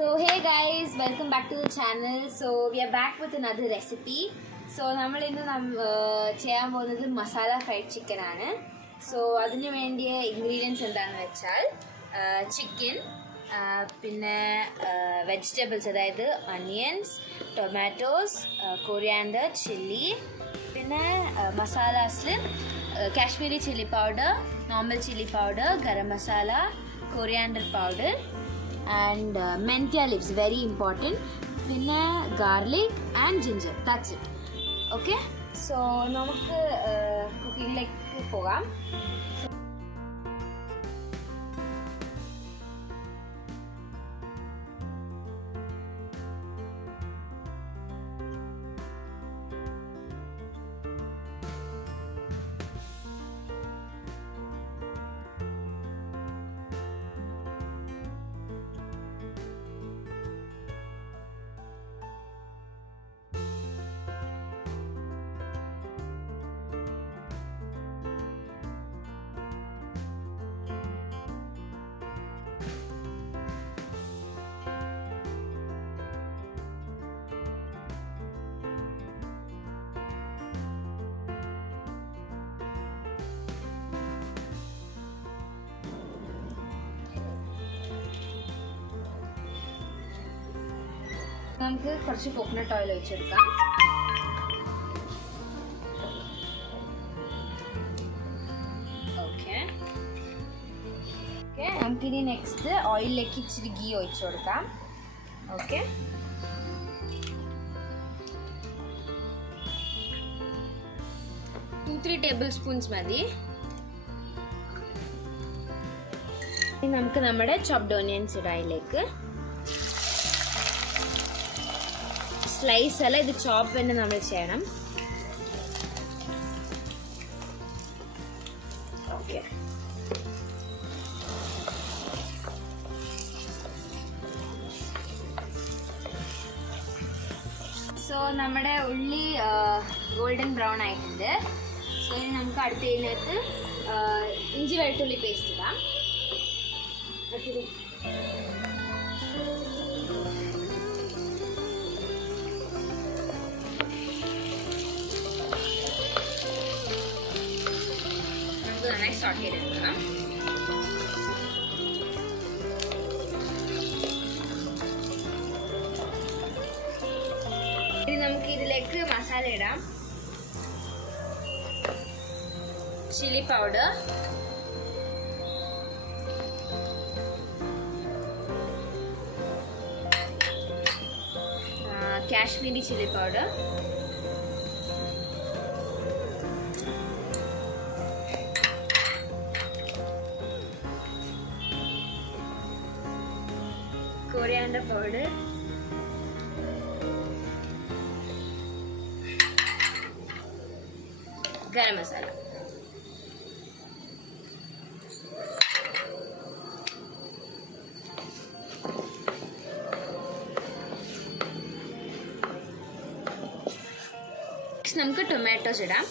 So hey guys, welcome back to the channel. So we are back with another recipe. So നമ്മൾ ഇന്ന് ചെയ്യാൻ പോകുന്നത് masala fried chicken ആണ്. So അതിന് വേണ്ടിയ ഇൻഗ്രീഡിയൻസ് എന്താണെന്ന് വെച്ചാൽ ചിക്കൻ, പിന്നെ വെജിറ്റബിൾസ് അതായത് അനിയൻസ്, ടൊമാറ്റോസ്, കൊറിയാൻഡർ, ചില്ലി, പിന്നെ മസാലാസിൽ Kashmiri chilli powder, normal chilli powder, garam masala, coriander powder and mentha leaves, very important, പിന്നെ garlic and ginger. That's it. Okay, so നമുക്ക് കുക്കിങ്ങിലേക്ക് പോകാം. നമുക്ക് കുറച്ച് കോക്കനട്ട് ഓയിൽ ഒഴിച്ചെടുക്കാം. ഓക്കെ നമുക്കിനി നെക്സ്റ്റ് ഓയിലിലേക്ക് ഇച്ചിരി ഗീ ഒഴിച്ചു കൊടുക്കാം. ഓക്കെ, 2-3 ടേബിൾ സ്പൂൺസ് മതി. ഇനി നമുക്ക് നമ്മുടെ ചോപ്ഡ് ഓണിയൻസ് ഇടാം. അതിലേക്ക് സ്ലൈസ് അല്ല, ഇത് ചോപ്പ് തന്നെ നമ്മൾ ചെയ്യണം. ഓക്കെ, സോ നമ്മുടെ ഉള്ളി ഗോൾഡൻ ബ്രൗൺ ആയിട്ടുണ്ട്. സോ ഇനി നമുക്ക് അടുത്തതിനകത്ത് ഇഞ്ചി വെളുത്തുള്ളി പേസ്റ്റ് ഇടാം. നന്നായി സോട്ട് ചെയ്തെടുക്കണം. ഇനി നമുക്ക് ഇതിലേക്ക് മസാല ഇടാം. Chilli powder, Kashmiri chilli powder, coriander powder, garam masala. നമുക്ക് ടൊമാറ്റോസ് ഇടാം.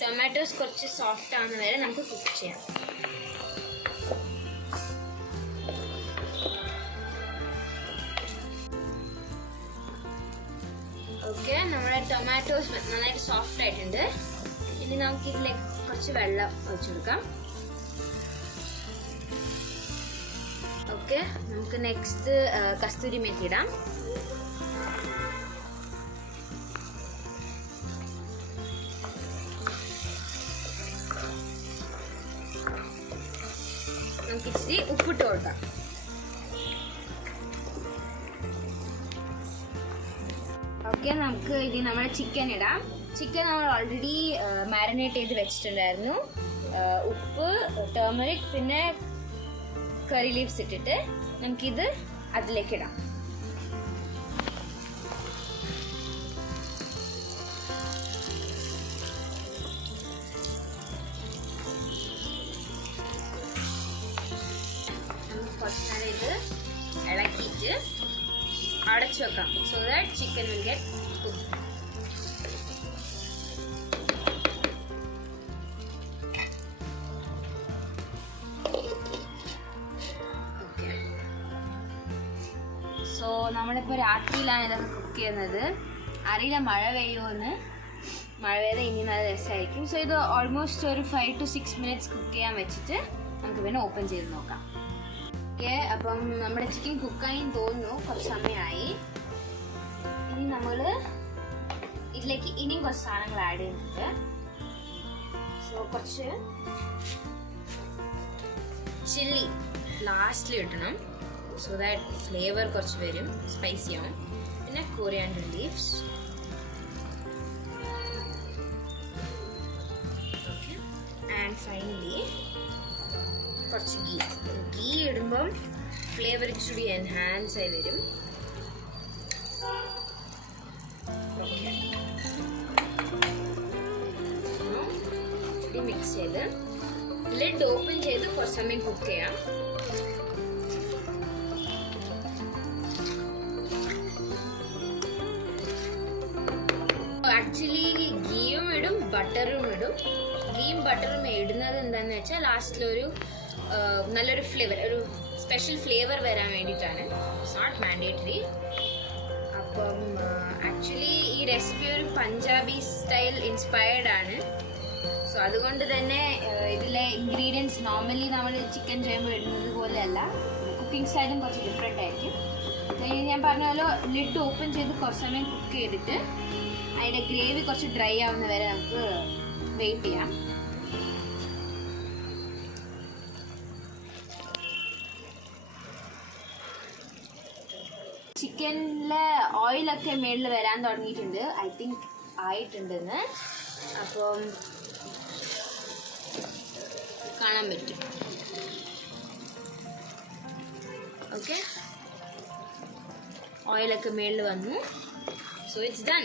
ടൊമാറ്റോസ് കുറച്ച് സോഫ്റ്റ് ആവുന്ന വരെ നമുക്ക് കുക്ക് ചെയ്യാം. ഓക്കെ, നമ്മുടെ ടൊമാറ്റോസ് നന്നായിട്ട് സോഫ്റ്റ് ആയിട്ടുണ്ട്. ഇനി നമുക്ക് ഇതിലേക്ക് കുറച്ച് വെള്ളം ഒഴിച്ചു കൊടുക്കാം. ഓക്കെ, നമുക്ക് നെക്സ്റ്റ് കസ്തൂരി മേത്തി ഇടാം. നമുക്ക് ഇച്ചിരി ഉപ്പിട്ട് കൊടുക്കാം. ഓക്കെ, നമുക്ക് ഇനി നമ്മുടെ ചിക്കൻ ഇടാം. ചിക്കൻ നമ്മൾ ഓൾറെഡി മാരിനേറ്റ് ചെയ്ത് വെച്ചിട്ടുണ്ടായിരുന്നു. ഉപ്പ്, ടർമറിക്, പിന്നെ കറി ലീവ്സ് ഇട്ടിട്ട് നമുക്കിത് അതിലേക്ക് ഇടാം. നമുക്ക് കുറച്ച് നേരം ഇത് ഇളക്കിയിട്ട് അടച്ചു വെക്കാം. So that chicken will get cooked. നമ്മളിപ്പോൾ രാത്രിയിലാണ് ഇതൊക്കെ കുക്ക് ചെയ്യുന്നത്. അറിയില്ല മഴ പെയ്യുമെന്ന്. മഴ പെയ്താൽ ഇനി നല്ല രസമായിരിക്കും. സോ ഇത് ഓൾമോസ്റ്റ് ഒരു 5 to 6 minutes കുക്ക് ചെയ്യാൻ വെച്ചിട്ട് നമുക്ക് പിന്നെ ഓപ്പൺ ചെയ്ത് നോക്കാം. ഓക്കെ, അപ്പം നമ്മുടെ ചിക്കൻ കുക്കായി തോന്നുന്നു, കുറച്ച് സമയമായി. ഇനി നമ്മൾ ഇതിലേക്ക് ഇനിയും കുറച്ച് സാധനങ്ങൾ ആഡ് ചെയ്യുന്നുണ്ട്. സോ കുറച്ച് ചില്ലി ലാസ്റ്റിൽ ഇടണം, സോ ദാറ്റ് ഫ്ലേവർ കുറച്ച് വരും, സ്പൈസി ആവും. പിന്നെ coriander leaves. Okay, and finally കുറച്ച് ഗീ ഇടുമ്പം ഫ്ലേവർ ഇച്ചിരി എൻഹാൻസ് ആയി വരും. ഓക്കെ, ഇച്ചിരി മിക്സ് ചെയ്ത് ലിഡ് ഓപ്പൺ ചെയ്ത് കുറച്ച് സമയം കുക്ക് ചെയ്യാം. ആക്ച്വലി ഗീയും ഇടും ബട്ടറും ഇടും. ഗീയും ബട്ടറും ഇടുന്നത് എന്താണെന്ന് വെച്ചാൽ ലാസ്റ്റിലൊരു നല്ലൊരു ഫ്ലേവർ, ഒരു സ്പെഷ്യൽ ഫ്ലേവർ വരാൻ വേണ്ടിയിട്ടാണ്. It's not mandatory. അപ്പം ആക്ച്വലി ഈ റെസിപ്പി ഒരു പഞ്ചാബി സ്റ്റൈൽ ഇൻസ്പയർഡ് ആണ്. സോ അതുകൊണ്ട് തന്നെ ഇതിലെ ഇൻഗ്രീഡിയൻസ് നോർമലി നമ്മൾ ചിക്കൻ ചെയ്യുമ്പോൾ ഇടുന്നത് പോലെയല്ല. കുക്കിംഗ് സ്റ്റൈലും കുറച്ച് ഡിഫറെൻ്റ് ആയിരിക്കും. ഞാൻ പറഞ്ഞ പോലെ ലിഡ് ഓപ്പൺ ചെയ്ത് കുറച്ച് സമയം കുക്ക് ചെയ്തിട്ട് അതിൻ്റെ ഗ്രേവി കുറച്ച് ഡ്രൈ ആവുന്ന വരെ നമുക്ക് വെയിറ്റ് ചെയ്യാം. ചിക്കനിലെ ഓയിലൊക്കെ മേളിൽ വരാൻ തുടങ്ങിയിട്ടുണ്ട്. ഐ തിങ്ക് ആയിട്ടുണ്ടെന്ന് അപ്പം കാണാൻ പറ്റും. ഓക്കെ, ഓയിലൊക്കെ മേളിൽ വന്നു. So it's done.